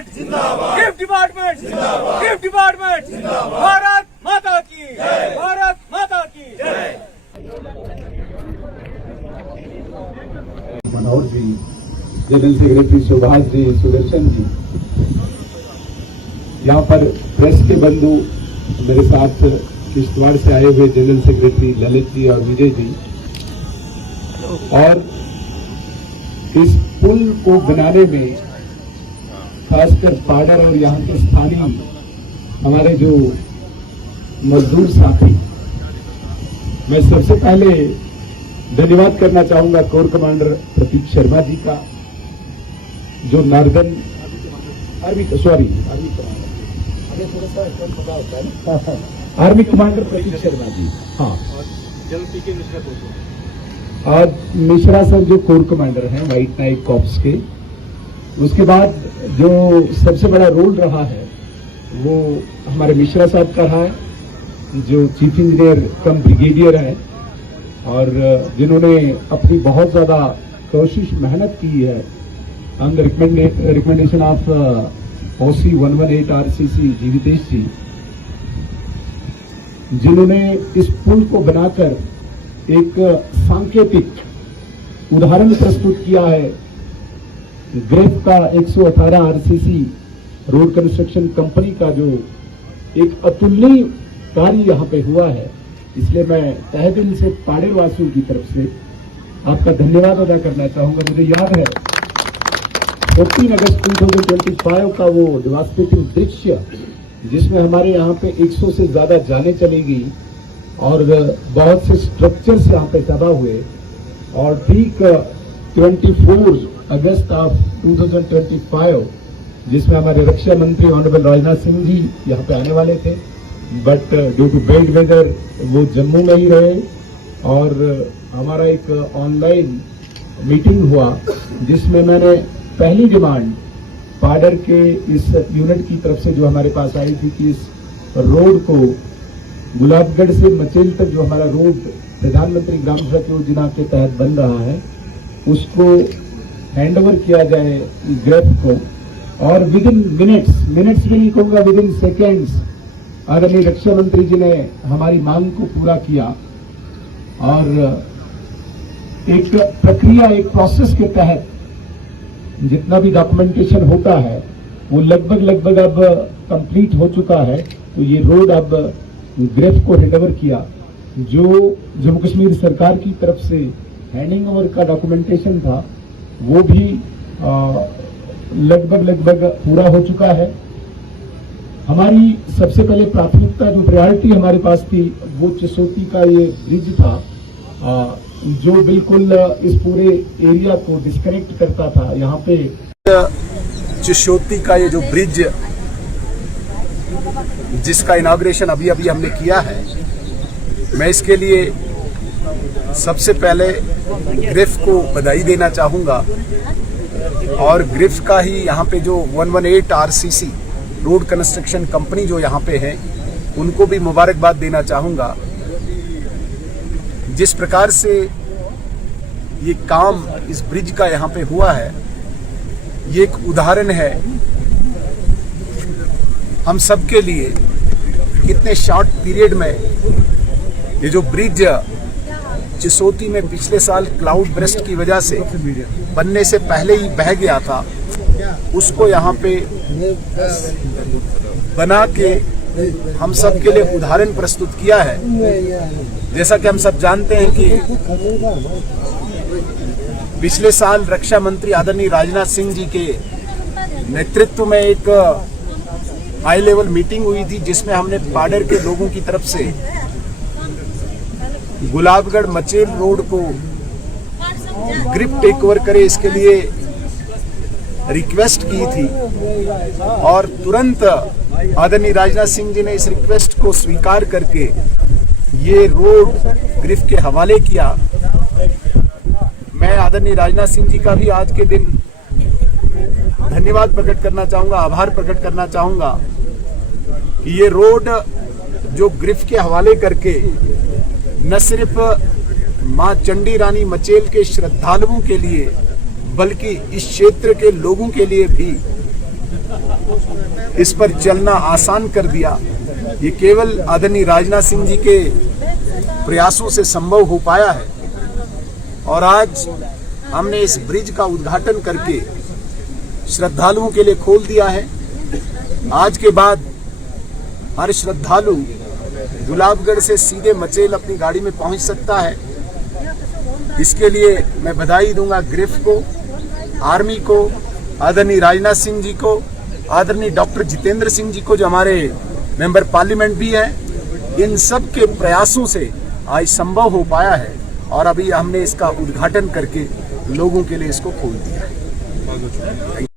Department जिंदाबाद, gift department जिंदाबाद, gift department जिंदाबाद। भारत माता की जय, भारत माता की जय। मनोहर जी, जनरल सेक्रेटरी सुभाष जी, सुदर्शन जी, यहाँ पर प्रेस के बंधु मेरे साथ किश्तवाड़ से आए हुए जनरल सेक्रेटरी ललित जी और विजय जी, और इस पुल को बनाने में खासकर पाडर और यहाँ के स्थानीय हमारे जो मजदूर साथी, मैं सबसे पहले धन्यवाद करना चाहूंगा कोर कमांडर प्रतीक शर्मा जी का, जो नॉर्दर्न आर्मी कमांडर प्रतीक शर्मा जी, हाँ, आज मिश्रा सर जो कोर कमांडर हैं व्हाइट नाइट कॉप्स के। उसके बाद जो सबसे बड़ा रोल रहा है वो हमारे मिश्रा साहब का रहा है, जो चीफ इंजीनियर कम ब्रिगेडियर हैं और जिन्होंने अपनी बहुत ज्यादा कोशिश मेहनत की है on the recommendation of OC 118 RCC जीवितेश जी, जिन्होंने इस पुल को बनाकर एक सांकेतिक उदाहरण प्रस्तुत किया है। ग्रेफ का 118 RCC रोड कंस्ट्रक्शन कंपनी का जो एक अतुलनीय कार्य यहाँ पे हुआ है, इसलिए मैं तहे दिल से पाडेर वासियों की तरफ से आपका धन्यवाद अदा करना चाहूंगा। मुझे याद है 14 अगस्त 2025 का वो डिवास्टेटिंग दृश्य, जिसमें हमारे यहाँ पे 100 से ज्यादा जाने चली गई और बहुत से स्ट्रक्चर्स यहाँ पे तबाह हुए, और ठीक 24 अगस्त ऑफ 2025 जिसमें हमारे रक्षा मंत्री ऑनरेबल राजनाथ सिंह जी यहाँ पे आने वाले थे, but due to bad weather वो जम्मू में ही रहे, और हमारा एक ऑनलाइन मीटिंग हुआ जिसमें मैंने पहली डिमांड पाडर के इस यूनिट की तरफ से जो हमारे पास आई थी कि इस रोड को गुलाबगढ़ से मचेल तक जो हमारा रोड प्रधानमंत्री ग्राम सड़क योजना के तहत बन रहा है, उसको हैंडओवर किया जाए ग्रेफ को, और विद इन मिनट्स भी नहीं कहूंगा, विद इन सेकेंड्स आदरणीय रक्षा मंत्री जी ने हमारी मांग को पूरा किया, और एक प्रक्रिया, एक प्रोसेस के तहत जितना भी डॉक्यूमेंटेशन होता है वो लगभग अब कंप्लीट हो चुका है। तो ये रोड अब ग्रेफ को हैंडओवर किया, जो जम्मू कश्मीर सरकार की तरफ से हैंडिंग ओवर का डॉक्यूमेंटेशन था वो भी लगभग पूरा हो चुका है। हमारी सबसे पहले प्राथमिकता, जो प्रायोरिटी हमारे पास थी, वो चिसोती का ये ब्रिज था, जो बिल्कुल इस पूरे एरिया को डिस्कनेक्ट करता था। यहाँ पे चिसोती का ये जो ब्रिज, जिसका इनॉग्रेशन अभी हमने किया है, मैं इसके लिए सबसे पहले ग्रिफ को बधाई देना चाहूँगा, और ग्रिफ का ही यहाँ पे जो 118 RCC रोड कंस्ट्रक्शन कंपनी जो यहाँ पे है, उनको भी मुबारकबाद देना चाहूँगा। जिस प्रकार से ये काम इस ब्रिज का यहाँ पे हुआ है, ये एक उदाहरण है हम सब के लिए, कितने शॉर्ट पीरियड में ये जो ब्रिज चिसोती में पिछले साल क्लाउड बर्स्ट की वजह से बनने से पहले ही बह गया था, उसको यहाँ पे बना के हम सब के लिए उदाहरण प्रस्तुत किया है। जैसा कि हम सब जानते हैं कि पिछले साल रक्षा मंत्री आदरणीय राजनाथ सिंह जी के नेतृत्व में एक हाई लेवल मीटिंग हुई थी, जिसमें हमने पाडर के लोगों की तरफ से गुलाबगढ़ मचेल रोड को ग्रिप टेक ओवर करे, इसके लिए रिक्वेस्ट की थी, और तुरंत आदरणीय राजनाथ सिंह जी ने इस रिक्वेस्ट को स्वीकार करके ये रोड ग्रिफ के हवाले किया। मैं आदरणीय राजनाथ सिंह जी का भी आज के दिन धन्यवाद प्रकट करना चाहूँगा, आभार प्रकट करना चाहूँगा कि ये रोड जो ग्रिफ के हवाले करके न सिर्फ माँ चंडी रानी मचेल के श्रद्धालुओं के लिए, बल्कि इस क्षेत्र के लोगों के लिए भी इस पर चलना आसान कर दिया, ये केवल आदरणीय राजनाथ सिंह जी के प्रयासों से संभव हो पाया है। और आज हमने इस ब्रिज का उद्घाटन करके श्रद्धालुओं के लिए खोल दिया है। आज के बाद हर श्रद्धालु गुलाबगढ़ से सीधे मचेल अपनी गाड़ी में पहुंच सकता है। इसके लिए मैं बधाई दूंगा ग्रिफ को, आर्मी को, आदरणीय राजनाथ सिंह जी को, आदरणीय डॉक्टर जितेंद्र सिंह जी को जो हमारे मेंबर पार्लियामेंट भी हैं। इन सब के प्रयासों से आज संभव हो पाया है और अभी हमने इसका उद्घाटन करके लोगों के लिए इसको खोल दिया है।